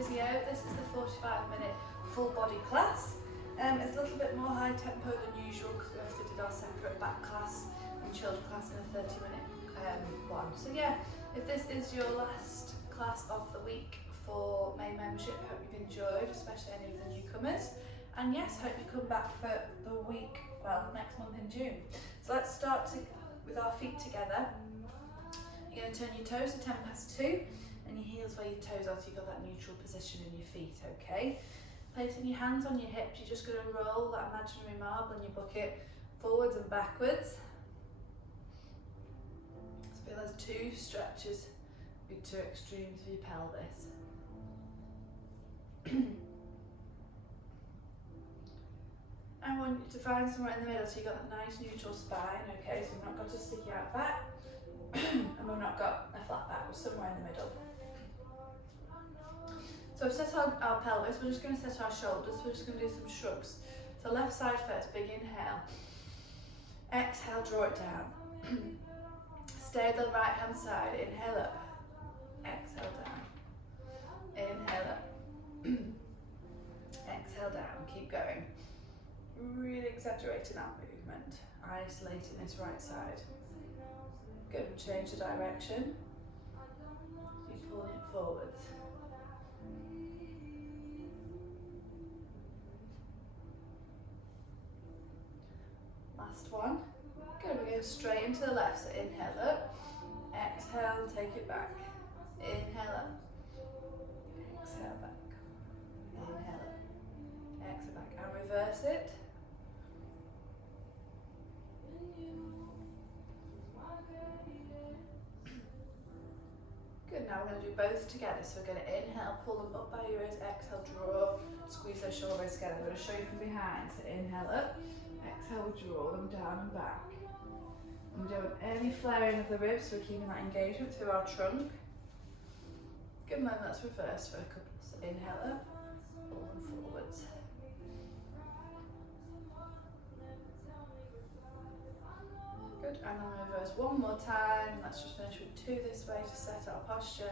WildCorePhysio. This is the 45-minute full body class. It's a little bit more high tempo than usual because we obviously did our separate back class and shoulder class in a 30-minute one. So yeah, if this is your last class of the week for main membership, hope you've enjoyed, especially any of the newcomers. And yes, hope you come back for the week, well, next month in June. So let's start with our feet together. You're going to turn your toes to 2:10 and your heels where your toes are, so you've got that neutral position in your feet, okay? Placing your hands on your hips, you're just going to roll that imaginary marble in your bucket forwards and backwards. So feel those two stretches, big two extremes of your pelvis. I want you to find somewhere in the middle so you've got that nice neutral spine, okay? So we've not got to stick you out back and we've not got a flat back, we're somewhere in the middle. So we've set our pelvis, we're just going to set our shoulders, we're just going to do some shrugs. So left side first, big inhale. Exhale, draw it down. Stay the right hand side, inhale up. Exhale down. Inhale up. Exhale down, keep going. Really exaggerating that movement, isolating this right side. Good, change the direction. Keep pulling it forwards. Last one. Good, we're going straight into the left, so inhale up. Exhale, take it back. Inhale up. Exhale back. Inhale up. Exhale back, and reverse it. Good, now we're going to do both together. So we're going to inhale, pull them up by your ears, exhale, draw, squeeze those shoulders together. I'm going to show you from behind. So inhale up, exhale, we draw them down and back. And we don't want any flaring of the ribs, so we're keeping that engagement through our trunk. Good, and then let's reverse for a couple. So inhale up, pull them forwards. Good, and then reverse one more time. Let's just finish with two this way to set our posture.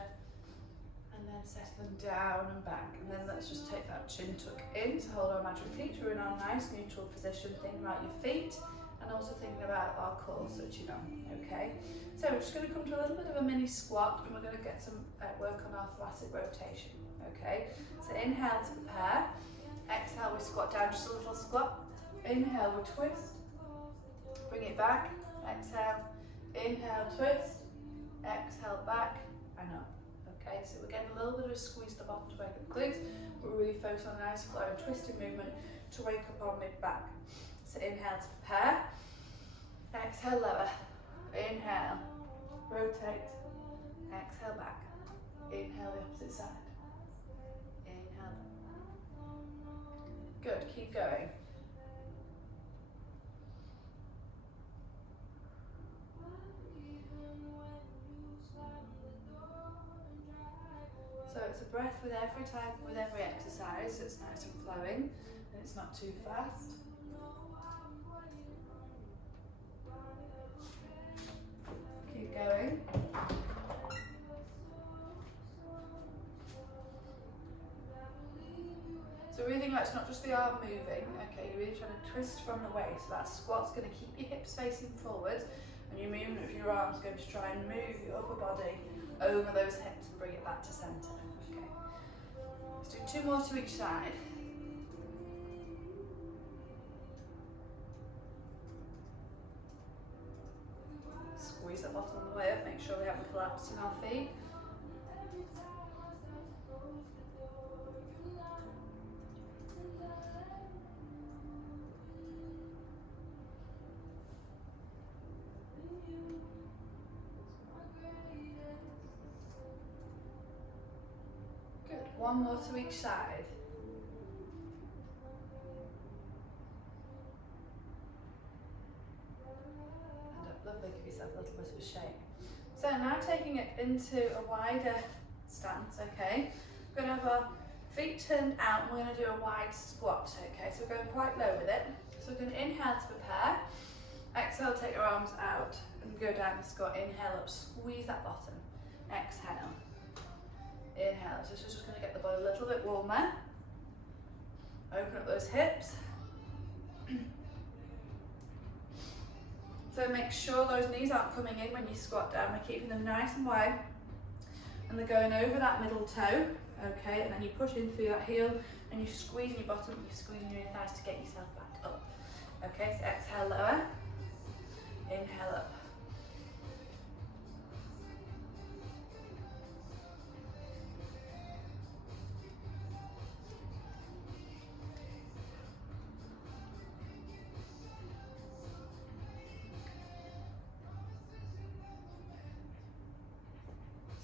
And then set them down and back. And then let's just take that chin tuck in to hold our imaginary feet. We're in our nice neutral position, thinking about your feet and also thinking about our core switching on, okay? So we're just going to come to a little bit of a mini squat and we're going to get some work on our thoracic rotation, okay? So inhale to prepare. Exhale, we squat down, just a little squat. Inhale, we twist. Bring it back. Exhale, inhale, twist, exhale, back and up. Okay, so we're getting a little bit of a squeeze at the bottom to wake up the glutes. We're really focused on a nice flow and twisting movement to wake up our mid-back. So inhale to prepare, exhale, lower, inhale, rotate, exhale back, inhale the opposite side, inhale. Good, keep going. So it's a breath with every time, with every exercise, so it's nice and flowing and it's not too fast. Keep going. So really think it's not just the arm moving, okay, you're really trying to twist from the waist. So that squat's going to keep your hips facing forwards and your movement of your arms going to try and move your upper body over those hips and bring it back to centre. Okay. Let's do two more to each side. Squeeze that bottom of the way up, make sure we haven't collapsed in our feet. Good, one more to each side. And up, lovely, give yourself a little bit of a shake. So now taking it into a wider stance, okay? We're going to have our feet turned out and we're going to do a wide squat, okay? So we're going quite low with it. So we're going to inhale to prepare, exhale, take your arms out and go down the squat, inhale up, squeeze that bottom, exhale. Inhale, so it's just going to get the bottom a little bit warmer. Open up those hips. So make sure those knees aren't coming in when you squat down. We're keeping them nice and wide. And they're going over that middle toe, okay? And then you push in through that heel and you're squeezing your bottom, you're squeezing your inner thighs to get yourself back up. Okay, so exhale lower, inhale up.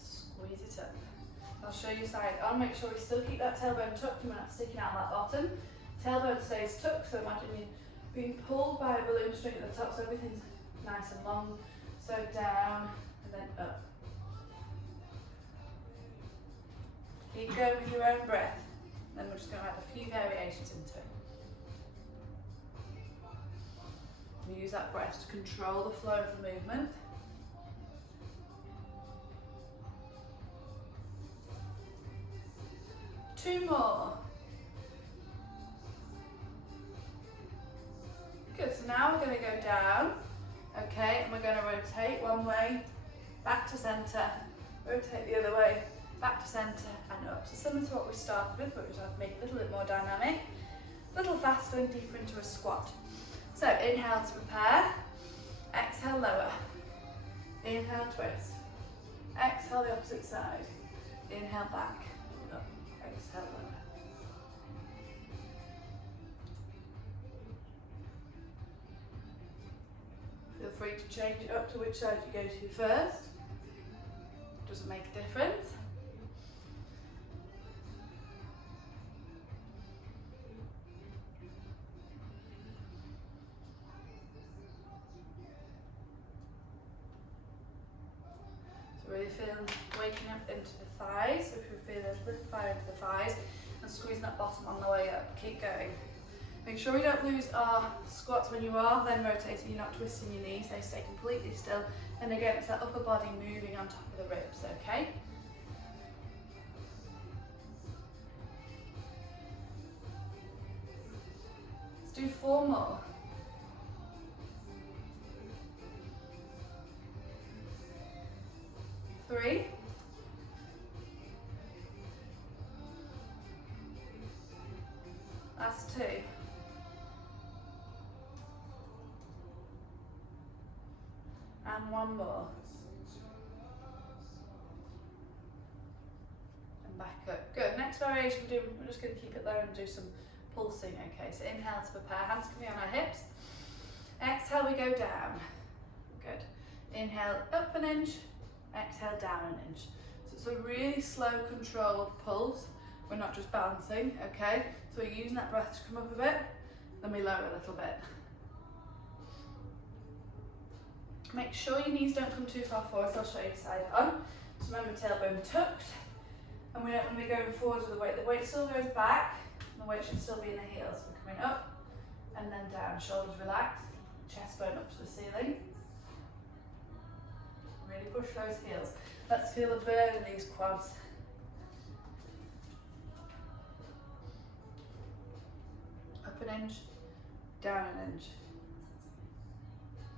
Squeeze it up. I'll show you side on. Make sure we still keep that tailbone tucked and we're not sticking out that bottom. Tailbone stays tucked, so imagine you being pulled by a balloon string at the top, so everything's nice and long. So down and then up. Keep going with your own breath. Then we're just going to add a few variations into it. We use that breath to control the flow of the movement. Two more. Good, so now we're going to go down, okay, and we're going to rotate one way, back to centre, rotate the other way, back to centre and up. So similar to what we started with, but we just have to make it a little bit more dynamic, a little faster and deeper into a squat. So inhale to prepare, exhale lower, inhale twist, exhale the opposite side, inhale back, up, exhale lower. Feel free to change it up to which side you go to first. Doesn't make a difference. So really feel waking up into the thighs. So if you feel a little fire into the thighs and squeezing that bottom on the way up. Keep going. Make sure we don't lose our squats when you are then rotating, you're not twisting your knees, they stay completely still. And again, it's that upper body moving on top of the ribs, okay? Let's do 4 more. Three. Last 2. And 1 more. And back up. Good. Next variation we're just going to keep it low and do some pulsing. Okay, so inhale to prepare. Hands can be on our hips. Exhale, we go down. Good. Inhale up an inch. Exhale down an inch. So it's a really slow, controlled pulse. We're not just bouncing. Okay. So we're using that breath to come up a bit. Then we lower a little bit. Make sure your knees don't come too far forward, so I'll show you side on. So remember, tailbone tucked, and we don't want to be going forwards with the weight. The weight still goes back, and the weight should still be in the heels. So we're coming up, and then down, shoulders relaxed, chest bone up to the ceiling. Really push those heels. Let's feel the burn in these quads. Up an inch, down an inch.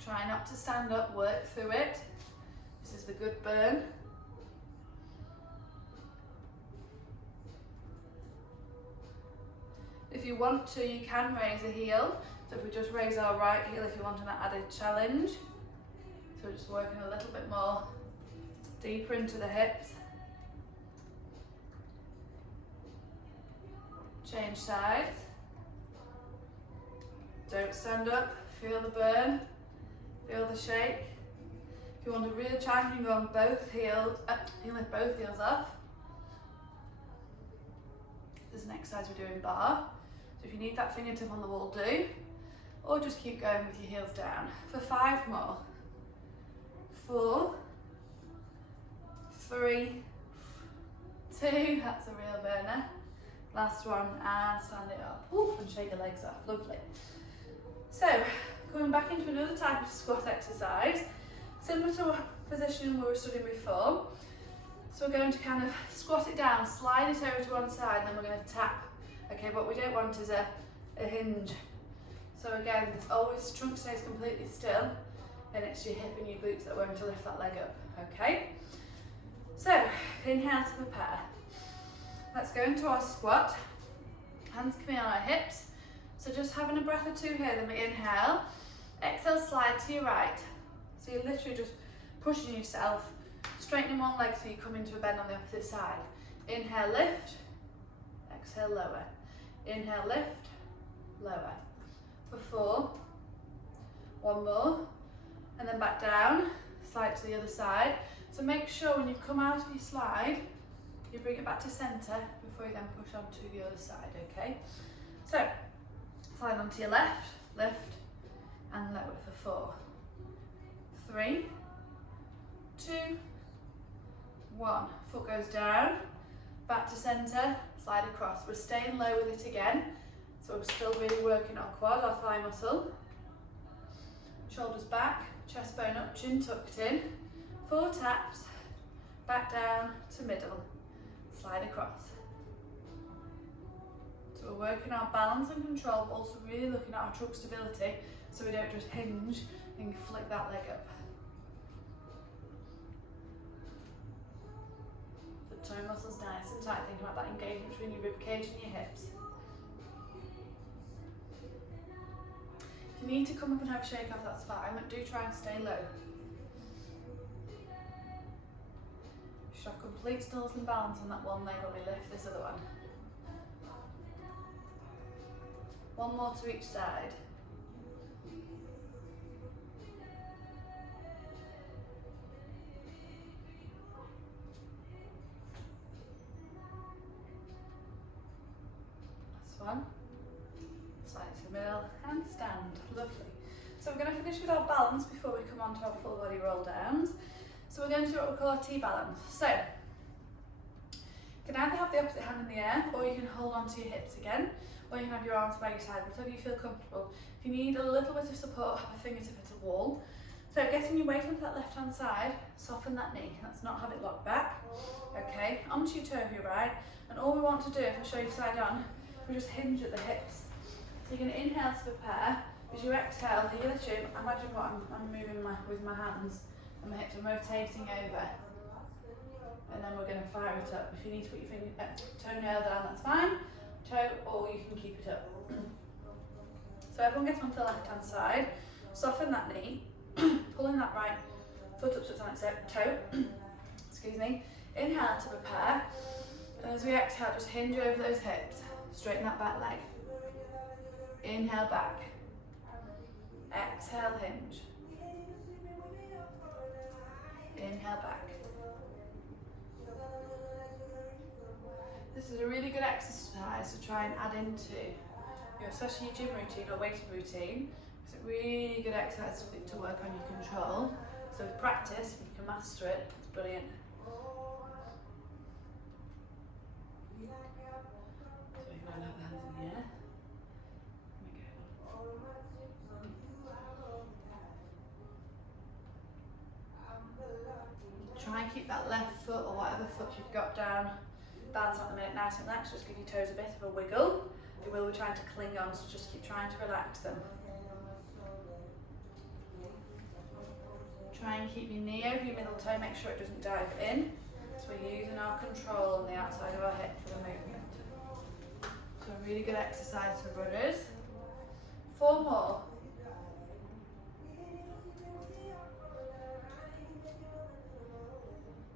Try not to stand up, work through it. This is the good burn. If you want to, you can raise a heel. So if we just raise our right heel if you want an added challenge. So we're just working a little bit more deeper into the hips. Change sides. Don't stand up, feel the burn. Feel the shake. If you want a real challenge, you can go on both heels. You can lift both heels off. This next exercise we're doing bar. So if you need that fingertip on the wall, do. Or just keep going with your heels down. For 5 more. 4, 3, 2. That's a real burner. Last one, and stand it up. Oof, and shake the legs off. Lovely. So, going back into another type of squat exercise, similar to what position we were studying before. So So we're going to kind of squat it down, slide it over to one side, and then we're going to tap. Okay, what we don't want is a hinge. So again, always trunk stays completely still, and it's your hip and your glutes that are going to lift that leg up. Okay? So, inhale to prepare. Let's go into our squat. Hands come in on our hips. So just having a breath or two here, then we inhale. Exhale, slide to your right. So you're literally just pushing yourself, straightening one leg so you come into a bend on the opposite side. Inhale, lift. Exhale, lower. Inhale, lift, lower. For 4. One more. And then back down, slide to the other side. So make sure when you come out of your slide, you bring it back to centre before you then push on to the other side, okay? So, slide onto your left, lift, and lower for 4. 3, 2, 1. Foot goes down, back to centre, slide across. We're staying low with it again, so we're still really working our quad, our thigh muscle. Shoulders back, chest bone up, chin tucked in. 4 taps, back down to middle, slide across. So we're working our balance and control, but also really looking at our trunk stability so we don't just hinge and flick that leg up. The toe muscles nice and tight, think about that engagement between your rib cage and your hips. If you need to come up and have a shake off, that's fine, but do try and stay low. You should have complete stillness and balance on that one leg when we lift this other one. One more to each side. Last one. Slide to the middle and stand. Lovely. So we're going to finish with our balance before we come on to our full body roll downs. So we're going to do what we call our T-balance. So, you can either have the opposite hand in the air, or you can hold on to your hips again, or you can have your arms by your side, whatever you feel comfortable. If you need a little bit of support, have a fingertip at a wall. So getting your weight onto that left hand side, soften that knee. Let's not have it locked back. Okay, onto your toe if you're right. And all we want to do, if I show you side on, we just hinge at the hips. So you're going to inhale to prepare. As you exhale, you literally imagine what I'm moving with my hands. And my hips are rotating over, and then we're going to fire it up. If you need to put your toenail down, that's fine, toe, or you can keep it up. So everyone gets onto the left hand side, soften that knee, pulling that right foot up to its toe, excuse me, inhale to prepare, and as we exhale, just hinge over those hips, straighten that back leg, inhale back, exhale hinge, inhale back. This is a really good exercise to try and add into especially your gym routine or weighted routine. It's a really good exercise to work on your control. So with practice, if you can master it, it's brilliant. So you can have the hands in the air. Try and keep that left foot or whatever foot you've got down, balance at the minute, nice and relaxed. Just give your toes a bit of a wiggle. You will be trying to cling on, so just keep trying to relax them. Try and keep your knee over your middle toe, make sure it doesn't dive in. So we're using our control on the outside of our hip for the movement. So a really good exercise for runners. 4 more.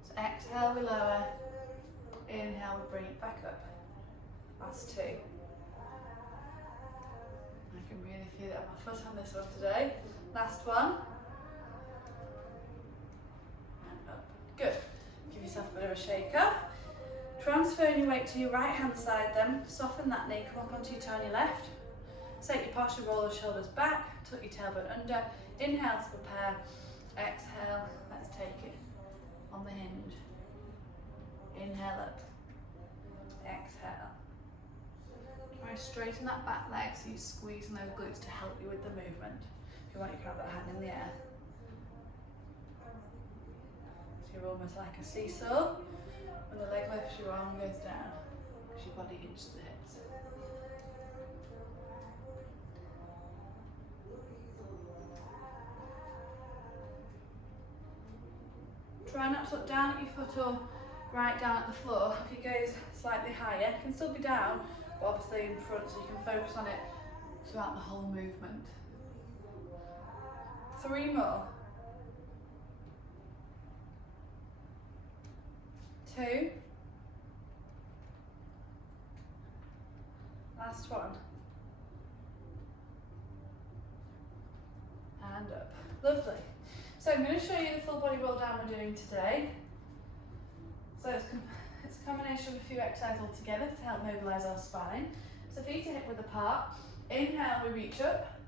So exhale, we lower. Inhale, we bring it back up. Last 2. I can really feel it on my foot on this one today. Last one. And up. Good. Give yourself a bit of a shake up. Transferring your weight to your right hand side then. Soften that knee, come up onto your toe on your left. Take your posture, roll the shoulders back, tuck your tailbone under. Inhale to prepare. Exhale, let's take it on the hinge. Inhale up. Exhale. Try straighten that back leg so you're squeezing those glutes to help you with the movement. If you want, you can have that hand in the air. So you're almost like a seesaw. your arm goes down because your body hinges the hips. Try not to look down at your foot or right down at the floor. If it goes slightly higher, it can still be down, but obviously in front, so you can focus on it throughout the whole movement. 3 more. 2. Last one. And up. Lovely. So I'm going to show you the full body roll down we're doing today. So it's a combination of a few exercises all together to help mobilise our spine. So feet are hip width apart. Inhale, we reach up.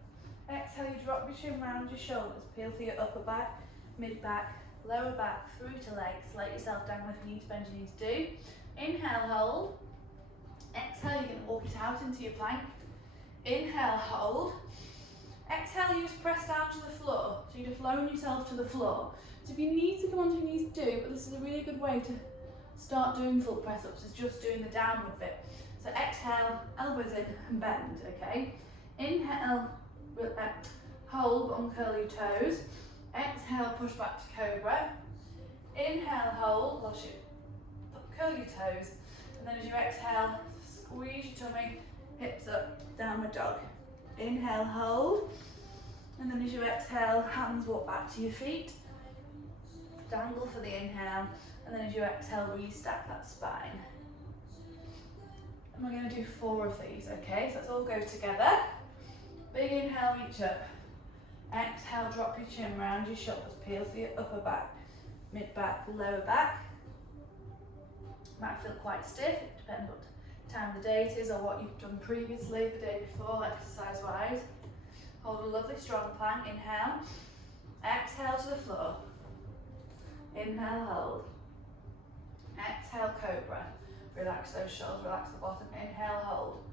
Exhale, you drop your chin round your shoulders. Peel through your upper back, mid back, lower back, through to legs. Let yourself down if you need to bend your knees do. Inhale, hold. Exhale, you can walk it out into your plank. Inhale, hold. Exhale, you just press down to the floor. So you just lower yourself to the floor. So if you need to come onto your knees, do, but this is a really good way to start doing full press ups, is just doing the downward bit. So exhale, elbows in and bend, okay? Inhale, hold, uncurl your toes. Exhale, push back to cobra. Inhale, hold, wash it, curl your toes. And then as you exhale, squeeze your tummy, hips up, downward dog. Inhale, hold. And then as you exhale, hands walk back to your feet. Dangle for the inhale. And then as you exhale, restack that spine. And we're going to do 4 of these, okay? So let's all go together. Big inhale, reach up. Exhale, drop your chin round your shoulders. Peel through your upper back, mid back, lower back. Might feel quite stiff, it depends what time of the day it is or what you've done previously, the day before, exercise-wise. Hold a lovely strong plank, inhale. Exhale to the floor. Inhale, hold. Exhale, cobra. Relax those shoulders, relax the bottom. Inhale, hold.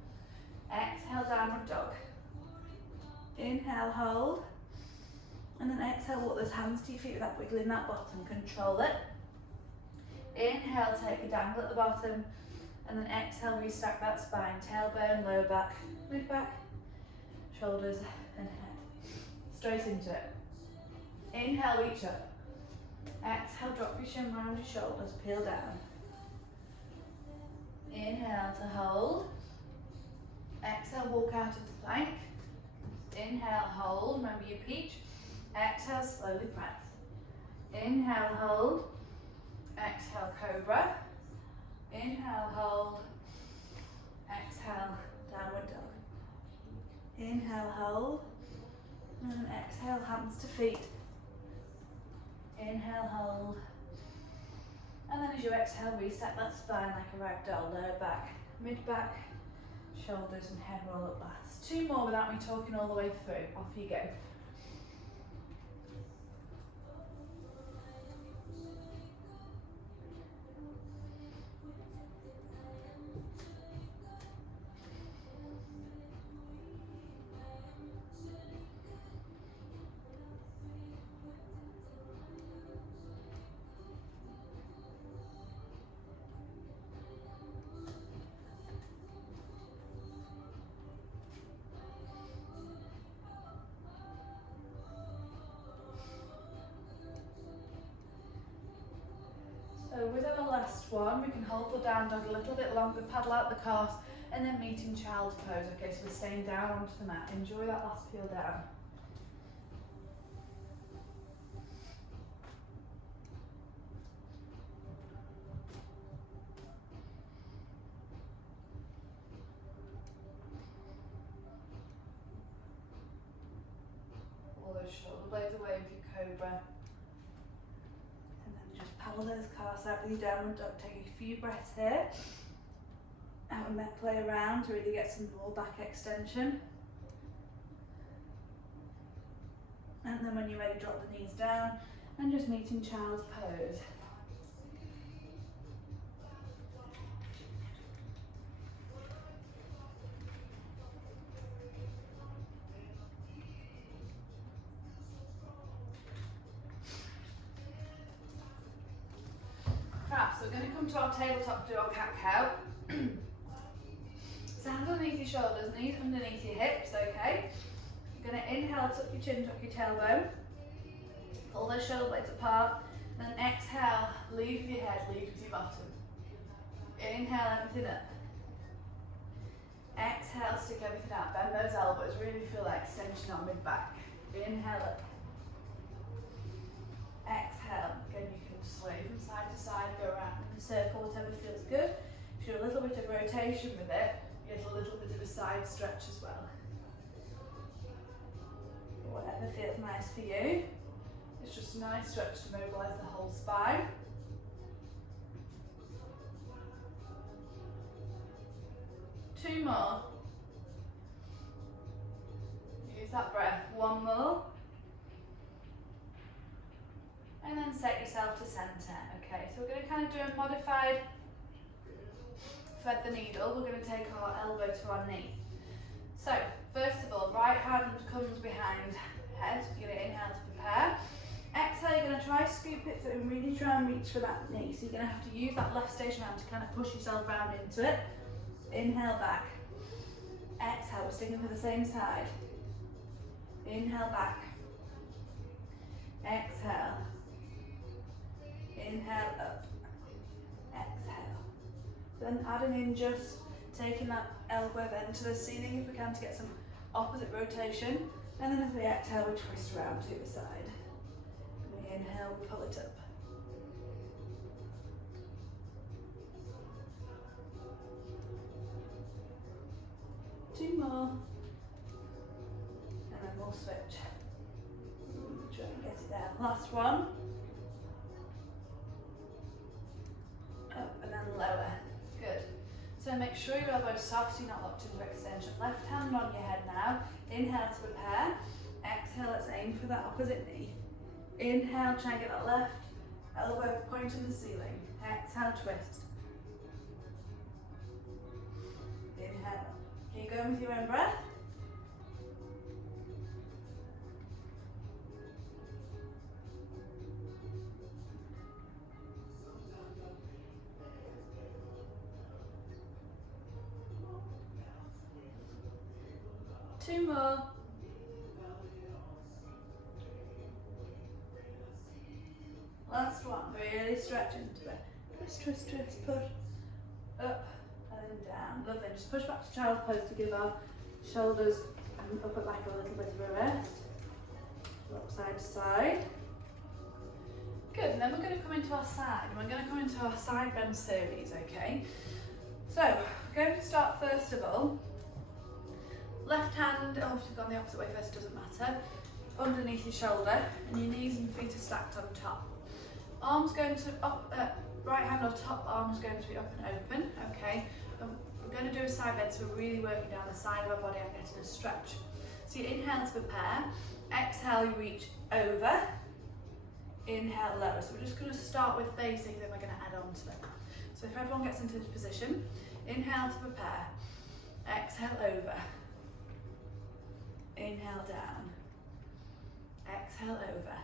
Exhale, downward dog. Inhale, hold. And then exhale, walk those hands to your feet without wiggling that bottom. Control it. Inhale, take a dangle at the bottom. And then exhale, restack that spine. Tailbone, lower back, mid back, shoulders and head. Straight into it. Inhale, reach up. Exhale, drop your chin round your shoulders, peel down. Inhale to hold. Exhale, walk out into plank. Inhale, hold, remember your peach. Exhale, slowly press. Inhale, hold. Exhale, cobra. Inhale, hold. Exhale, downward dog. Inhale, hold. And then exhale, hands to feet. Inhale, hold. And then as you exhale, restack that spine like a rag doll. Lower back, mid back, shoulders and head roll up last. 2 more without me talking all the way through. Off you go. So with our last one, we can hold the down dog a little bit longer, paddle out the calves, and then meet in child's pose. Okay, so we're staying down onto the mat. Enjoy that last peel down. Pull those shoulder blades away with your cobra. Paddle those calves out with your downward dog. Take a few breaths here. And we might play around to really get some more back extension. And then when you're ready, drop the knees down and just meet in child's pose. So we're we're going to come to our tabletop to do our cat-cow. So hands underneath your shoulders, knees underneath your hips, okay? You're going to inhale, tuck your chin, tuck your tailbone. Pull those shoulder blades apart. Then exhale, lead with your head, lead with your bottom. Inhale everything up. Exhale, stick everything out. Bend those elbows, really feel that extension on mid-back. Inhale up. Exhale. Again, you can sway from side to side, go around in a circle, whatever feels good. If you do a little bit of rotation with it, you get a little bit of a side stretch as well. Whatever feels nice for you. It's just a nice stretch to mobilise the whole spine. Two more. Use that breath. One more. And then set yourself to centre. Okay, so we're going to kind of do a modified thread the needle. We're going to take our elbow to our knee. So, first of all, right hand comes behind head. You're going to inhale to prepare. Exhale, you're going to try scoop it through and really try and reach for that knee. So you're going to have to use that left station hand to kind of push yourself round into it. Inhale back. Exhale, we're sticking to the same side. Inhale back. Exhale. Inhale up. Exhale. Then adding in just taking that elbow then to the ceiling if we can to get some opposite rotation. And then as we exhale, we twist around to the side. We inhale, we pull it up. Two more. And then we'll switch. Try and get it there. Last one. Up and then lower. Good. So make sure your elbow's soft so you're not locked into extension. Left hand on your head now. Inhale to prepare. Exhale, let's aim for that opposite knee. Inhale, try and get that left elbow pointing the ceiling. Exhale, twist. Inhale. Keep going with your own breath. Two more. Last one. Really stretch into it. Twist, twist, twist, push. Up and then down. Lovely. Just push back to child's pose to give our shoulders and upper back a little bit of a rest. Rock side to side. Good. And then we're going to come into our side. And we're going to come into our side bend series, okay? So, we're going to start first of all. Left hand, or if you've gone the opposite way first, doesn't matter, underneath your shoulder, and your knees and feet are stacked on top. Arms going to up, right hand or top arm's going to be up and open, okay? We're going to do a side bend, so we're really working down the side of our body and getting a stretch. So you inhale to prepare, exhale you reach over, inhale lower. So we're just going to start with basic, then we're going to add on to it. So if everyone gets into this position, inhale to prepare, exhale over. Inhale down, exhale over,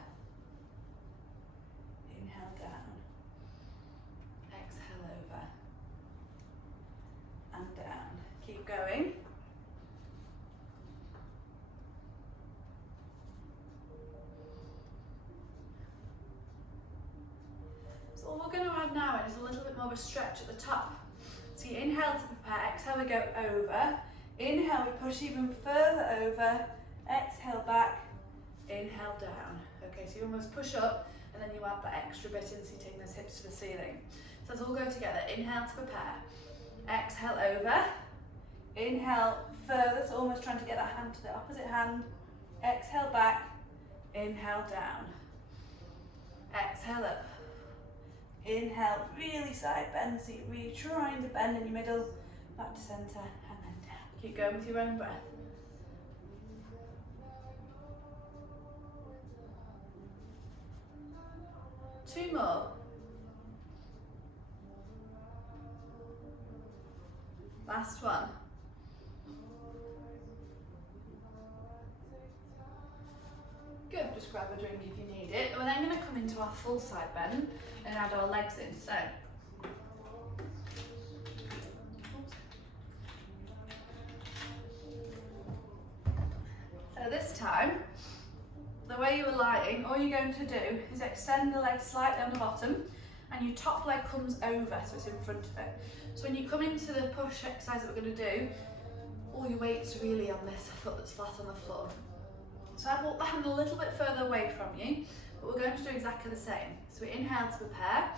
inhale down, exhale over, and down. Keep going. So all we're going to add now is a little bit more of a stretch at the top. So you inhale to prepare, exhale we go over. Inhale, we push even further over, exhale back, inhale down. Okay, so you almost push up and then you add that extra bit in, so you take those hips to the ceiling. So let's all go together. Inhale to prepare, exhale over, inhale further, so almost trying to get that hand to the opposite hand, exhale back, inhale down, exhale up, inhale, really side bend, so you're really trying to bend in your middle, back to centre, and then down. Keep going with your own breath. Two more. Last one. Good, just grab a drink if you need it. We're then going to come into our full side bend and add our legs in. So, So this time, the way you were lying, all you're going to do is extend the leg slightly on the bottom, and your top leg comes over, so it's in front of it. So when you come into the push exercise that we're going to do, all your weight's really on this foot that's flat on the floor. So I'd walk the hand a little bit further away from you, but we're going to do exactly the same. So we inhale to prepare,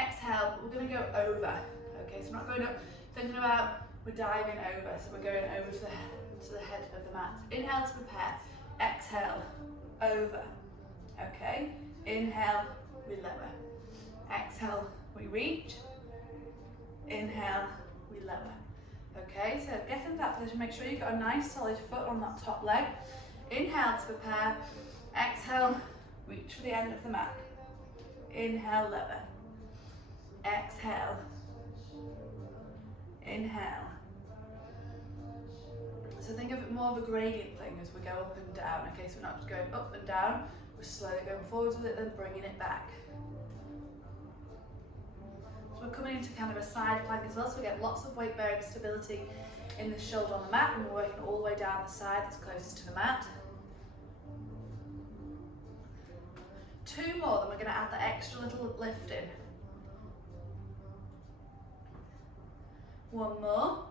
exhale, but we're going to go over. Okay, so we're not going up, thinking about we're diving over, so we're going over to the head of the mat. Inhale to prepare, exhale, over. Okay, inhale, we lower. Exhale, we reach. Inhale, we lower. Okay, so get into that position, make sure you've got a nice solid foot on that top leg. Inhale to prepare, exhale, reach for the end of the mat. Inhale, lower. Exhale. Inhale. So think of it more of a gradient thing as we go up and down. Okay, so we're not just going up and down, we're slowly going forwards with it, then bringing it back. So we're coming into kind of a side plank as well, so we get lots of weight bearing stability in the shoulder on the mat, and we're working all the way down the side that's closest to the mat. 2 more, then we're going to add that extra little lift in. 1 more.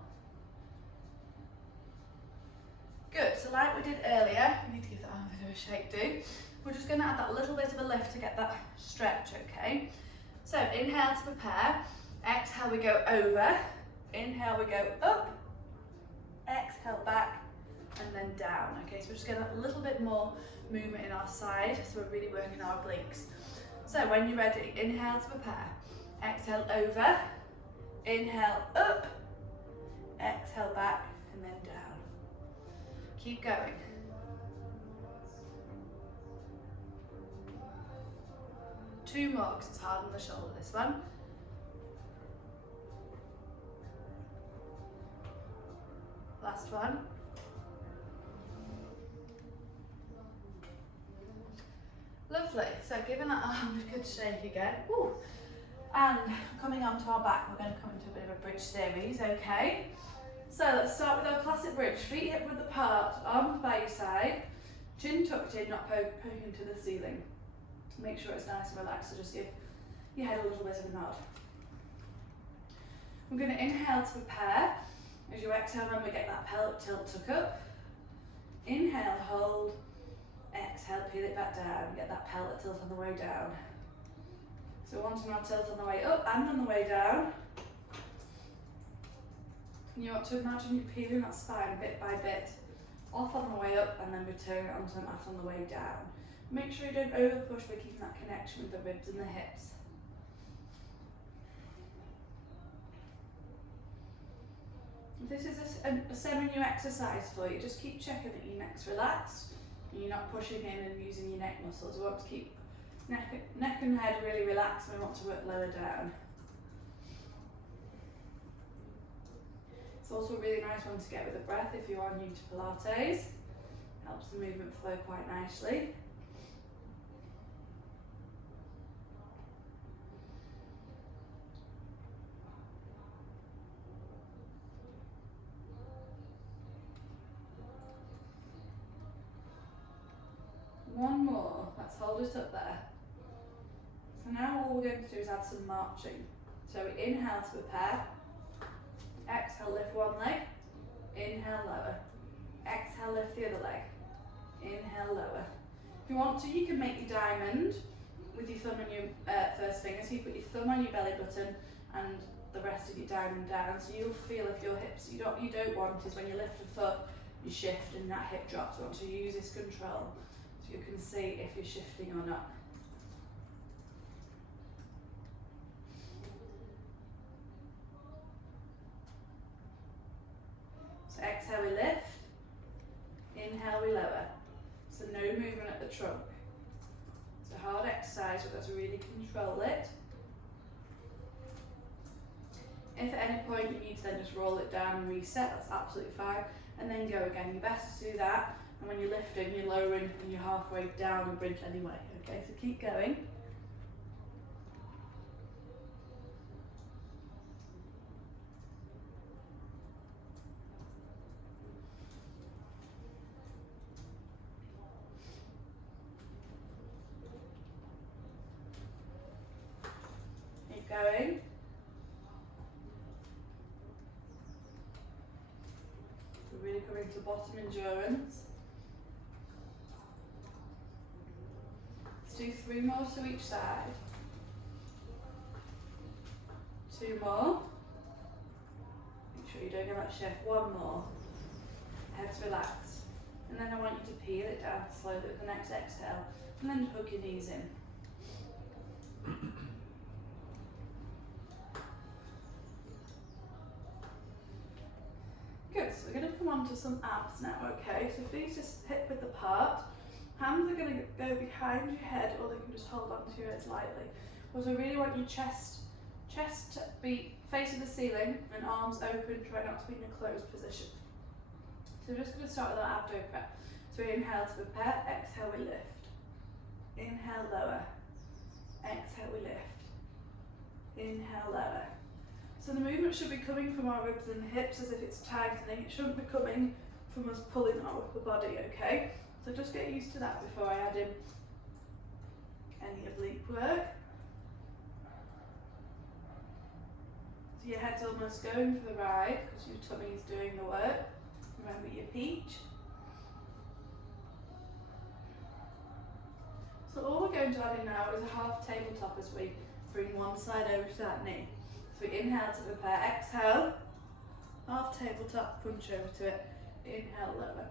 Good, so like we did earlier, we need to give that arm a bit of a shake too. We're just going to add that little bit of a lift to get that stretch, okay? So inhale to prepare, exhale we go over, inhale we go up, exhale back, and then down, okay? So we're just getting a little bit more movement in our side, so we're really working our obliques. So when you're ready, inhale to prepare, exhale over, inhale up, exhale back, and then down. Keep going. Two more, because it's hard on the shoulder, this one. Last one. Lovely, so giving that arm a good shake again. Ooh. And coming onto our back, we're going to come into a bit of a bridge series, okay? So let's start with our classic bridge. Feet hip width apart, arms by your side, chin tucked in, not poking to the ceiling. Make sure it's nice and relaxed, so just give your head a little bit of a nod. We're going to inhale to prepare. As you exhale, remember get that pelvic tilt tuck up. Inhale, hold. Exhale, peel it back down. Get that pelvic tilt on the way down. So wanting our tilt on the way up and on the way down. And you want to imagine you're peeling that spine bit by bit, off on the way up and then return it onto the mat on the way down. Make sure you don't over push by keeping that connection with the ribs and the hips. If this is a semi-new exercise for you, just keep checking that your neck's relaxed and you're not pushing in and using your neck muscles. We want to keep neck and head really relaxed, and we want to work lower down. It's also a really nice one to get with the breath if you are new to Pilates. Helps the movement flow quite nicely. One more, let's hold it up there. So now all we're going to do is add some marching. So we inhale to prepare, exhale lift one leg, inhale lower, exhale lift the other leg, inhale lower. If you want to, you can make your diamond with your thumb and your first finger, so you put your thumb on your belly button and the rest of your diamond down, so you'll feel if your hips, you don't want is when you lift a foot, you shift and that hip drops. You want to use this control. You can see if you're shifting or not. So exhale we lift, inhale we lower. So no movement at the trunk. It's a hard exercise, we've got to really control it. If at any point you need to then just roll it down and reset, that's absolutely fine. And then go again. You're best to do that. And when you're lifting, you're lowering and you're halfway down the bridge anyway. Okay, so keep going. into bottom endurance. Let's do 3 more to each side. 2 more. Make sure you're doing a much shift. 1 more. Heads relaxed. And then I want you to peel it down slowly with the next exhale. And then hug your knees in. Good, so we're going to come on to some abs now, okay? So feet is hip width apart. Hands are going to go behind your head, or they can just hold on to your head lightly. Because I really want your chest to be facing the ceiling and arms open, try not to be in a closed position. So we're just going to start with our abdo prep. So we inhale to prepare, exhale we lift. Inhale, lower. Exhale, we lift. Inhale, lower. So the movement should be coming from our ribs and hips as if it's tightening. It shouldn't be coming from us pulling our upper body, okay? So just get used to that before I add in any oblique work. So your head's almost going for the ride because your tummy is doing the work. Remember your peach. So all we're going to add in now is a half tabletop as we bring one side over to that knee. So we inhale to prepare, exhale, half tabletop, crunch over to it, inhale, lower.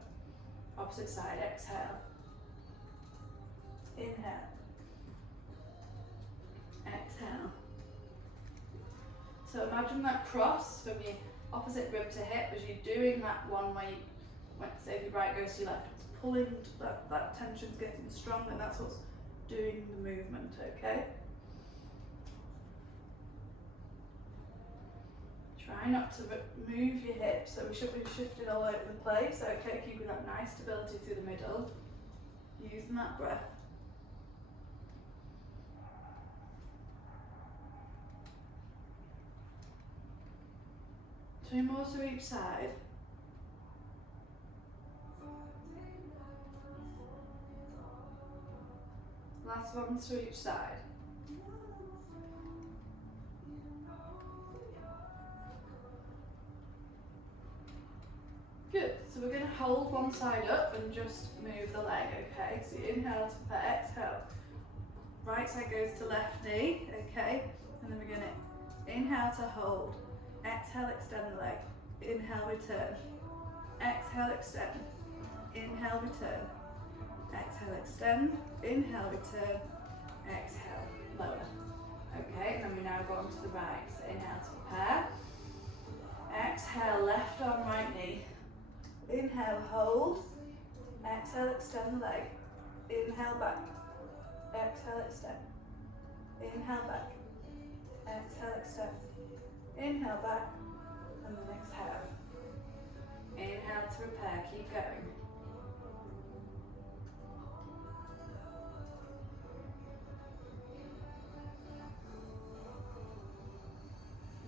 Opposite side, exhale, inhale, exhale. So imagine that cross from your opposite rib to hip as you're doing that one way, say if your right goes to your left, it's pulling, that tension's getting stronger, and that's what's doing the movement, okay? Try not to move your hips, so we should be shifting all over the place, okay? Keeping that nice stability through the middle, using that breath. Two more to each side. Last one to each side. Good, so we're going to hold one side up and just move the leg, okay? So you inhale to prepare, exhale. Right side goes to left knee, okay? And then we're going to inhale to hold. Exhale, extend the leg. Inhale, return. Exhale, extend. Inhale, return. Exhale, extend. Inhale, return. Exhale, lower. Okay, and then we now go on to the right. So inhale to prepare. Exhale, left arm, right knee. Inhale, hold. Exhale, extend the leg. Inhale, back. Exhale, extend. Inhale, back. Exhale, extend. Inhale, back. And then exhale. Inhale to repair. Keep going.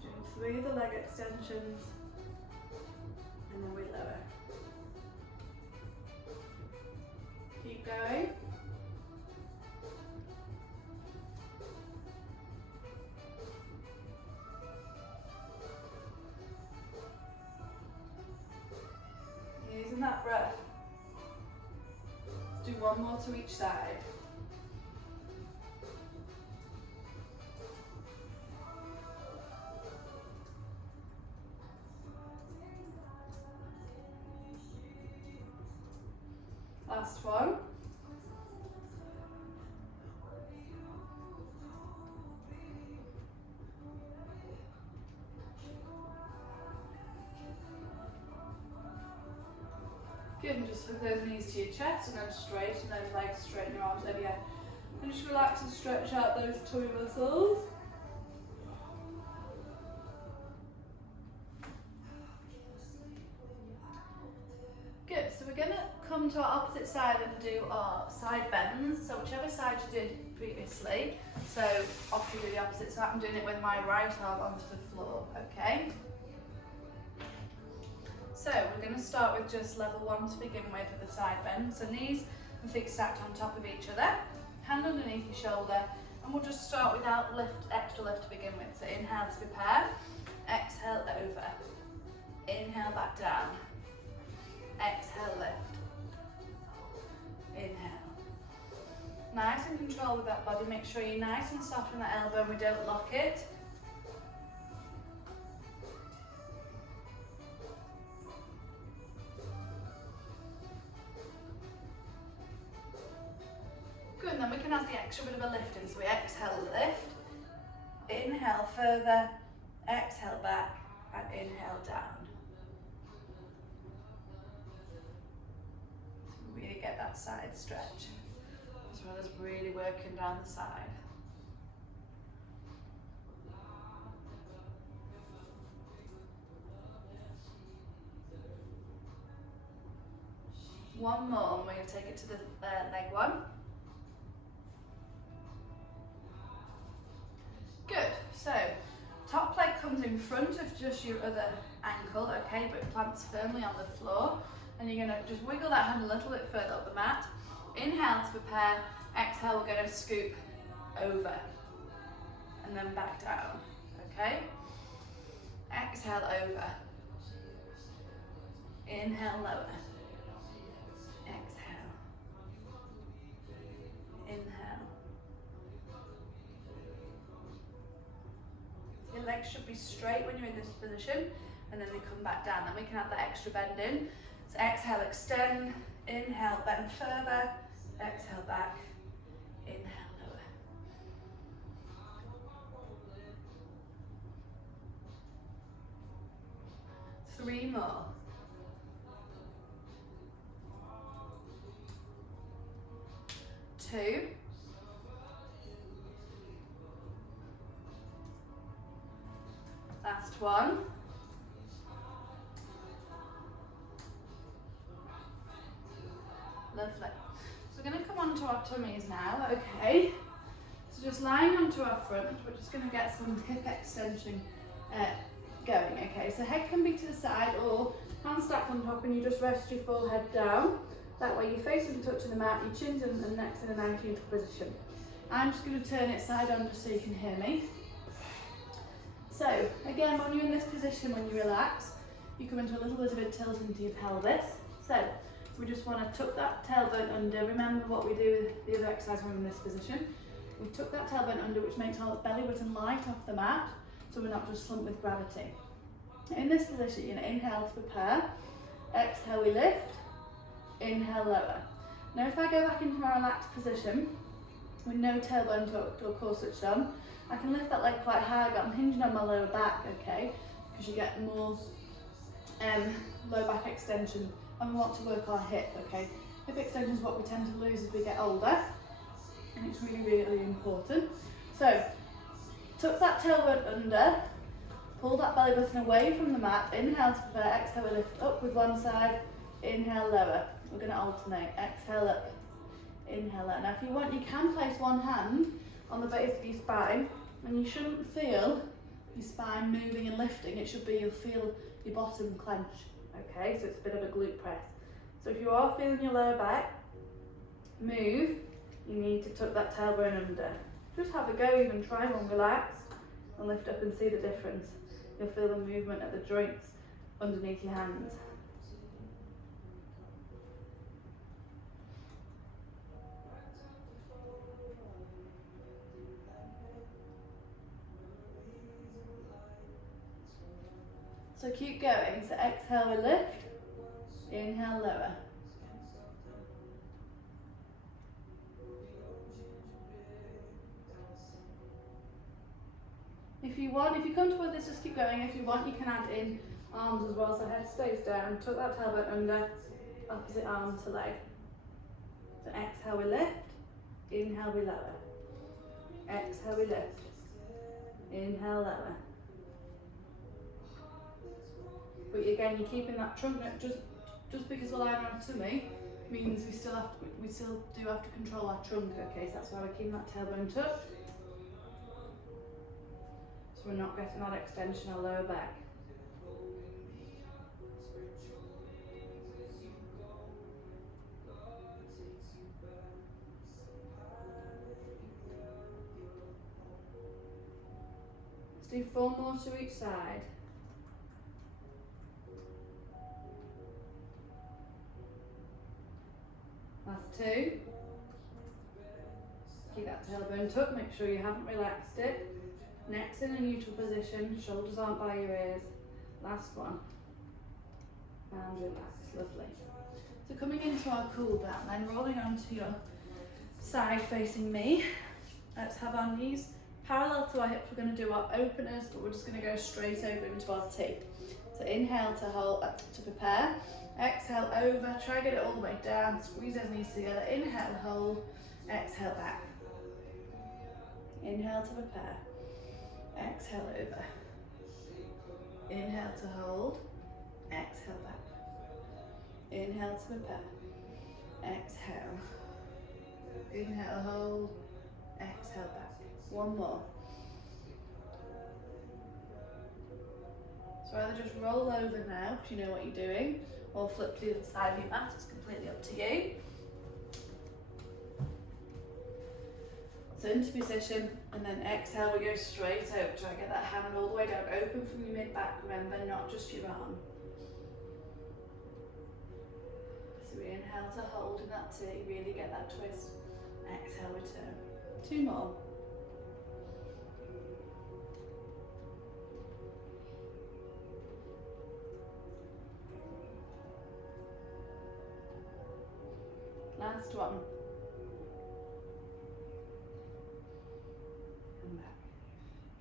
Doing 3 of the leg extensions. And then we lower. Keep going. Using that breath. Let's do 1 more to each side. Last one. Good, and just hook those knees to your chest and then straighten those legs, straighten your arms over your head. And just relax and stretch out those tummy muscles. Good, so we're going to come to our opposite side and do our side bends. So whichever side you did previously. So off you do the opposite side. I'm doing it with my right arm onto the floor, okay? So we're going to start with just level 1 to begin with the side bend. So knees and feet stacked on top of each other. Hand underneath your shoulder. And we'll just start without extra lift to begin with. So inhale to prepare. Exhale over. Inhale back down. exhale, lift. Inhale. Nice and control with that body. Make sure you're nice and soft in that elbow and we don't lock it. Good, and then we can add the extra bit of a lift in. So we exhale, lift. Inhale further. Exhale back and inhale down. Really get that side stretch, as well as really working down the side. One more, and we're going to take it to the leg one. Good, so top leg comes in front of just your other ankle, okay, but it plants firmly on the floor. And you're going to just wiggle that hand a little bit further up the mat. Inhale to prepare, exhale, we're going to scoop over and then back down, okay? Exhale over. Inhale, lower. Exhale. Inhale. Your legs should be straight when you're in this position, and then they come back down. Then we can have that extra bend in. So exhale, extend, inhale, bend further, exhale back, inhale, lower. Three more. Two. Last one. Lovely. So we're going to come onto our tummies now, okay? So just lying onto our front, we're just going to get some hip extension going, okay? So head can be to the side or hands stacked on top and you just rest your forehead down. That way your face isn't touching the mat, your chin's and neck's in a 90 neutral position. I'm just going to turn it side on just so you can hear me. So again, when you're in this position, when you relax, you come into a little bit of a tilt into your pelvis. So we just want to tuck that tailbone under. Remember what we do with the other exercise when we're in this position. We tuck that tailbone under, which makes our belly button light off the mat, so we're not just slumped with gravity. In this position, you're going to inhale to prepare. Exhale, we lift. Inhale, lower. Now if I go back into my relaxed position, with no tailbone tucked or core switched on, I can lift that leg quite high, but I'm hinging on my lower back, okay? Because you get more low back extension. And we want to work our hip, okay? Hip extension is what we tend to lose as we get older, and it's really, really important. So, tuck that tailbone under, pull that belly button away from the mat, inhale to prepare, exhale, we lift up with one side, inhale, lower. We're going to alternate, exhale up, inhale lower. Now if you want, you can place one hand on the base of your spine, and you shouldn't feel your spine moving and lifting, it should be you'll feel your bottom clench. Okay, so it's a bit of a glute press. So if you are feeling your lower back move, you need to tuck that tailbone under. Just have a go, even try one, relax and lift up and see the difference. You'll feel the movement at the joints underneath your hands. So keep going, so exhale, we lift, inhale, lower. If you want, if you come toward this, just keep going. If you want, you can add in arms as well, so head stays down, tuck that tailbone under, opposite arm to leg. So exhale, we lift, inhale, we lower. Exhale, we lift, inhale, lower. But again, you're keeping that trunk neck, just because we're lying on our tummy means we still do have to control our trunk, okay? So that's why we're keeping that tailbone tucked. So we're not getting that extension our lower back. Let's do 4 more to each side. Last 2. Keep that tailbone tucked, make sure you haven't relaxed it. Neck's in a neutral position, shoulders aren't by your ears. Last 1. And relax, lovely. So coming into our cool down, then rolling onto your side facing me. Let's have our knees parallel to our hips. We're going to do our openers, but we're just going to go straight over into our T. So inhale to hold, to prepare. Exhale over, try to get it all the way down, squeeze those knees together. Inhale, hold, exhale back. Inhale to prepare. Exhale over. Inhale to hold, exhale back. Inhale to prepare. Exhale. Inhale, hold, exhale back. 1 more. So either just roll over now, because you know what you're doing, or flip to the other side of your mat. It's completely up to you. So into position, and then exhale, we go straight over. Try to get that hand all the way down, open from your mid-back, remember, not just your arm. So we inhale to hold in that T, really get that twist. Exhale, return. 2 more. Last 1. And back.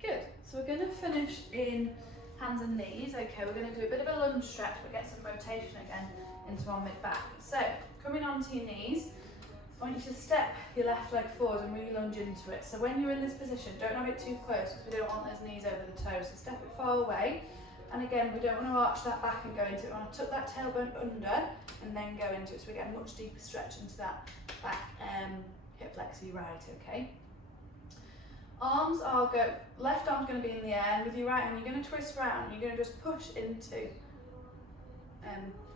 Good. So we're going to finish in hands and knees. Okay, we're going to do a bit of a lunge stretch, but get some rotation again into our mid-back. So coming onto your knees, I want you to step your left leg forward and really lunge into it. So when you're in this position, don't have it too close because we don't want those knees over the toes. So step it far away. And again, we don't want to arch that back and go into it. We want to tuck that tailbone under and then go into it. So we get a much deeper stretch into that back hip flexor right, okay? Arms are left arm's going to be in the air, and with your right hand, you're going to twist round. You're going to just push into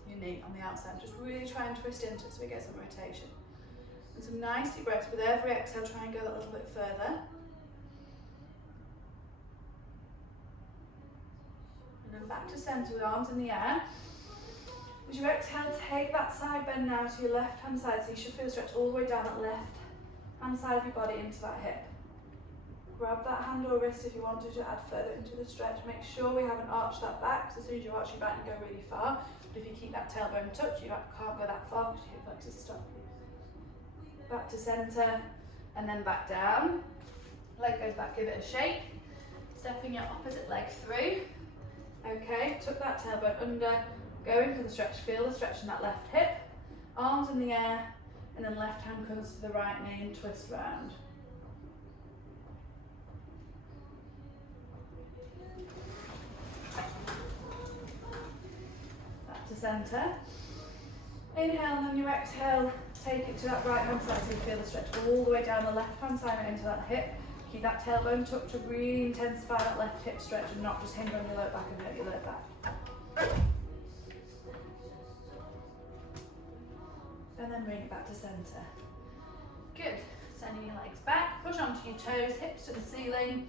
your knee on the outside. Just really try and twist into it so we get some rotation. And some nice deep breaths. With every exhale, try and go that little bit further. And then back to centre with arms in the air. As you exhale, take that side bend now to your left hand side, so you should feel a stretch all the way down that left hand side of your body into that hip. Grab that hand or wrist if you want to add further into the stretch. Make sure we haven't arched that back, so as soon as you arch your back, you go really far. But if you keep that tailbone tucked, you can't go that far because your hip flexors stop you. Back to centre and then back down. Leg goes back, give it a shake. Stepping your opposite leg through. Okay, tuck that tailbone under, go into the stretch, feel the stretch in that left hip. Arms in the air, and then left hand comes to the right knee and twist round. Back to centre. Inhale, and then you exhale, take it to that right hand side so you feel the stretch all the way down the left hand side and into that hip. Keep that tailbone tucked to really intensify that left hip stretch and not just hinder on your low back and hurt your low back. And then bring it back to centre. Good. Sending your legs back, push onto your toes, hips to the ceiling.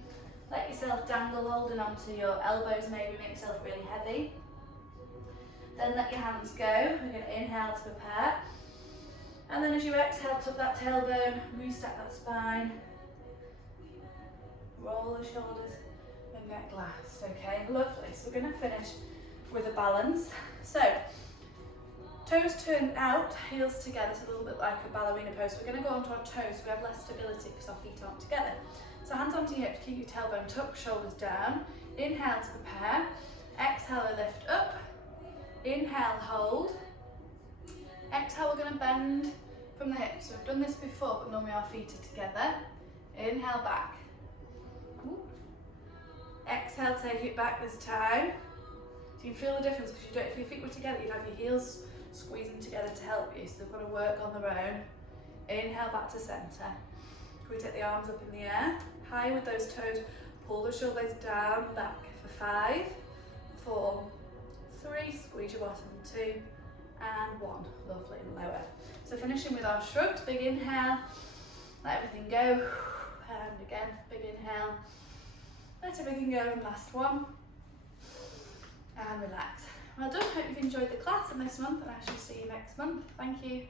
Let yourself dangle, holding onto your elbows, maybe make yourself really heavy. Then let your hands go. We're going to inhale to prepare. And then as you exhale, tuck that tailbone, restack that spine. Roll the shoulders and get glassed, okay? Lovely. So we're going to finish with a balance. So, toes turned out, heels together, so a little bit like a ballerina pose. So we're going to go onto our toes so we have less stability because our feet aren't together. So hands onto your hips, keep your tailbone tucked, shoulders down. Inhale to prepare. Exhale, lift up. Inhale, hold. Exhale, we're going to bend from the hips. So we've done this before, but normally our feet are together. Inhale, back. Ooh. Exhale, take it back this time. So you feel the difference because if your feet were together, you'd have your heels squeezing together to help you. So they've got to work on their own. Inhale, back to centre. Can we take the arms up in the air? High with those toes. Pull the shoulders down, back for 5, 4, 3, squeeze your bottom, 2, and 1. Lovely, and lower. So finishing with our shrugs, big inhale, let everything go, and again, big inhale, let everything go, and last one, and relax. Well done, hope you've enjoyed the class in this month, and I shall see you next month. Thank you.